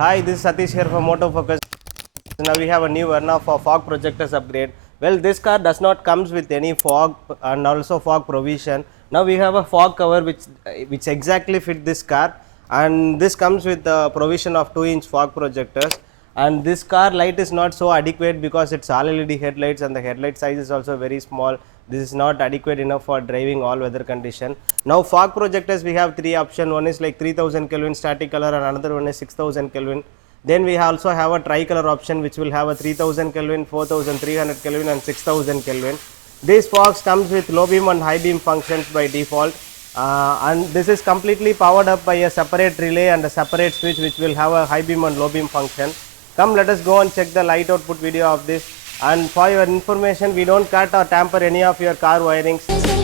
Hi, this is Satish here from MotoFocusz. Now we have a new Verna for fog projectors upgrade. Well, this car does not comes with any fog and also fog provision. Now we have a fog cover which exactly fit this car, and this comes with the provision of 2-inch fog projectors. And this car light is not so adequate because it's all LED headlights and the headlight size is also very small. This is not adequate enough for driving all weather condition. Now fog projectors, we have three options. One is like 3000 Kelvin static color and another one is 6000 Kelvin. Then we also have a tricolor option which will have a 3000 Kelvin, 4300 Kelvin and 6000 Kelvin. This fogs comes with low beam and high beam functions by default, and this is completely powered up by a separate relay and a separate switch which will have a high beam and low beam function. Come, let us go and check the light output video of this. And for your information, we don't cut or tamper any of your car wirings.